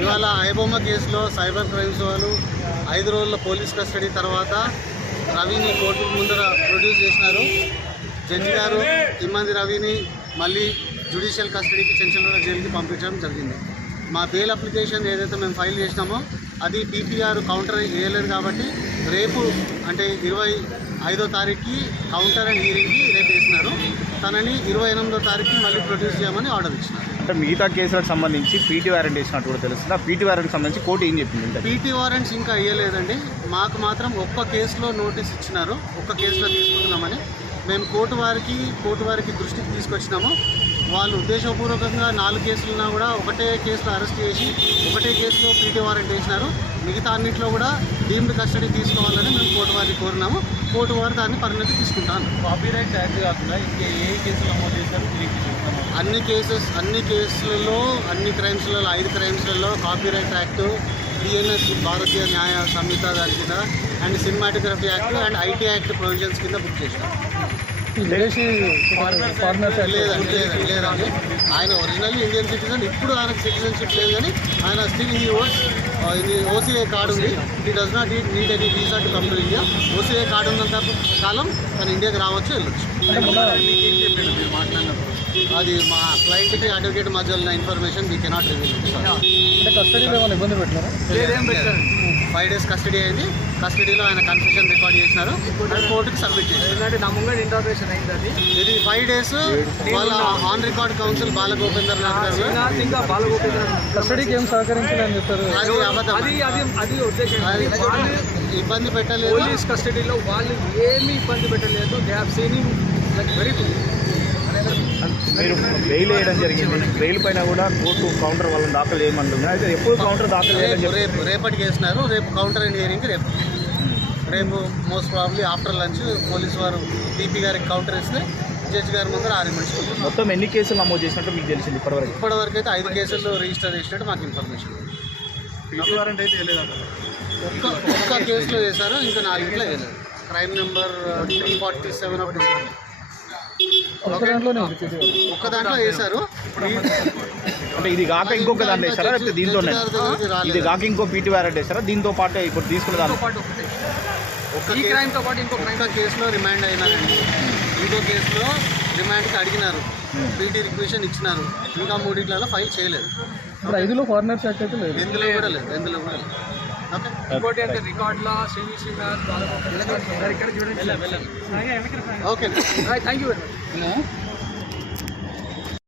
ఇవాళ ఐబొమ్మ కేసులో cyber crimes వాళ్ళు ఐదు రోజుల పోలీస్ కస్టడీ తర్వాత రవిని కోర్టు ముందర ప్రొడ్యూస్ చేసినారు. జడ్జి గారు ఇమ్మంది రవిని మళ్ళీ జ్యుడిషియల్ కస్టడీకి చెంచలూరు జైలుకి పంపించడం జరిగింది. మా బెయిల్ అప్లికేషన్ ఏదైతే మేము ఫైల్ చేసినామో అది పీపీఆర్ కౌంటర్ వేయలేదు కాబట్టి రేపు అంటే ఇరవై ఐదో తారీఖుకి కౌంటర్ అండ్ హీరింగ్కి రేపు వేసినారు. తనని ఇరవై ఎనిమిదో తారీఖుకి మళ్ళీ ప్రొడ్యూస్ చేయమని ఆర్డర్ ఇచ్చినారు. అంటే మిగతా కేసులకు సంబంధించి పీటీ వారెంట్ వేసినట్టు కూడా తెలుస్తుంది? ఆ పీటీ వారెంట్ సంబంధించి కోర్టు ఏం చెప్పింది పీటీ వారెంట్స్ ఇంకా అయ్యలేదండి మాకు మాత్రం ఒక్క కేసులో నోటీస్ ఇచ్చినారు. ఒక్క కేసులో తీసుకుంటున్నామని. మేము కోర్టు వారికి కోర్టు వారికి దృష్టికి తీసుకొచ్చినాము. వాళ్ళు ఉద్దేశపూర్వకంగా నాలుగు కేసులు ఉన్నా కూడా ఒకటే కేసులో అరెస్ట్ చేసి ఒకటే కేసులో పీటీ వారెంట్ వేసినారు. మిగతా అన్నింటిలో కూడా డీమ్డ్ కస్టడీ తీసుకోవాలని మేము కోర్టు వారికి కోరినాము. కోర్టు వారు దాన్ని పరిణతి తీసుకుంటాను కాపీరైట్ యాక్ట్ కాకుండా ఇంకా ఏ కేసులు నమోదు చేశారు. అన్ని కేసెస్ అన్ని కేసులలో అన్ని క్రైమ్స్లలో ఐదు క్రైమ్స్లలో copyright act BNS Bharatiya Nyaya Sanhita దాని కింద and cinematography act and IT act provisions కింద బుక్ ఫారినర్స్ లేదండి లేదండి లేదండి. ఆయన ఒరిజినల్ ఇండియన్ సిటిజన్ ఇప్పుడు ఆయనకు సిటిజన్షిప్ లేదు కానీ ఆయన స్టిల్ ఈ ఓట్స్ ఇది ఓసీఏ కార్డు ఉంది. ఈ does not need any visa to come to India OCI card ఉన్నంత కాలం తన ఇండియాకి రావచ్చు వెళ్ళొచ్చు. అది మా క్లయింట్కి అడ్వకేట్ మధ్య ఉన్న ఇన్ఫర్మేషన్ వీ కెనాట్ రివీల్ అంటే కస్టడీలో ఏమైనా ఇబ్బంది పెట్టినారా? లేదేం పెట్టారు ఫైవ్ డేస్ కస్టడీ అయింది. కస్టడీలో ఆయన కన్ఫెషన్ రికార్డ్ చేసినారు. అది కోర్టుకి సబ్మిట్ చేశారు. ఎందుకంటే నా ముంగడ ఇంట్రాగేషన్ అయింది అది? ఇది ఫైవ్ డేస్ వాళ్ళ on record counsel Balagopender Nath గారు. శ్రీనాథ్ ఇంకా బాలగోపేంద్ర కస్టడీకి ఏం సహకరించలేని చెప్పారు. అది అబద్ధం. అది అది అది ఉద్దేశం. అది వాళ్ళు ఇబ్బంది పెట్టలేదు. పోలీస్ కస్టడీలో వాళ్ళు ఏమీ ఇబ్బంది పెట్టలేదు. They have seen like very good మీరు బెయిల్ వేయడం జరిగింది. బెయిల్ పైన కూడా కోర్టు కౌంటర్ వాళ్ళని దాఖలు చేయమంటుంది అయితే ఎప్పుడు కౌంటర్ దాఖలు చేయాలని రేపు చెప్పి రేపు రేపటికి వేసినారు రేపు కౌంటర్ హియరింగ్ రేపు. రేపు most probably after lunch police వారు పీపీ గారికి కౌంటర్ ఇస్తే జడ్జి గారి ముందర ఆర్గ్యుమెంట్స్ ఉంటుంది. మొత్తం ఎన్ని కేసులు నమోదు చేసినట్టు మీకు తెలిసింది ఇప్పటివరకు? ఇప్పటివరకు అయితే ఐదు కేసుల్లో రిజిస్టర్ చేసినట్టు మాకు ఇన్ఫర్మేషన్ వారెంట్ అయితే ఒక్క ఒక్క కేసులో వేశారు ఇంకా నాలుగింట్లో వేయలేదు crime number three forty seven ఒకటి ఒక్క దాంట్లోనే. ఒక్క దాంట్లో వేశారు. అంటే ఇది కాక ఇంకొక దాంట్లో వేస్తారా లేకపోతే దీంతోనే? ఇది. కాక ఇంకో పీటీ వారెంట్ వేస్తారా దీంతో పాటు ఇప్పుడు తీసుకున్న దాంట్లో. పాటు ఒకటే. ఒక్క ఈ కేసు- క్రైమ్తో పాటు ఇంకో క్రైమ్. కేసులో రిమాండ్ అయినారండి. ఇంకో కేసులో రిమాండ్కి అడిగినారు. పీటీ రిక్వెషన్ ఇచ్చినారు. ఇంకా మూడిట్లలో ఫైల్ చేయలేదు. ఇప్పుడు ఐదులో ఫారినర్స్ యాక్ట్ అయితే లేదు. ఎందులో కూడా లేదు. ఎందులో కూడా లేదు. ఇంకోటి అంటే రికార్డ్ లా శ్రీని శ్రీనాథ్ బాలగోపేంద్ర ఇక్కడ చూడండి. Okay. Thank you very much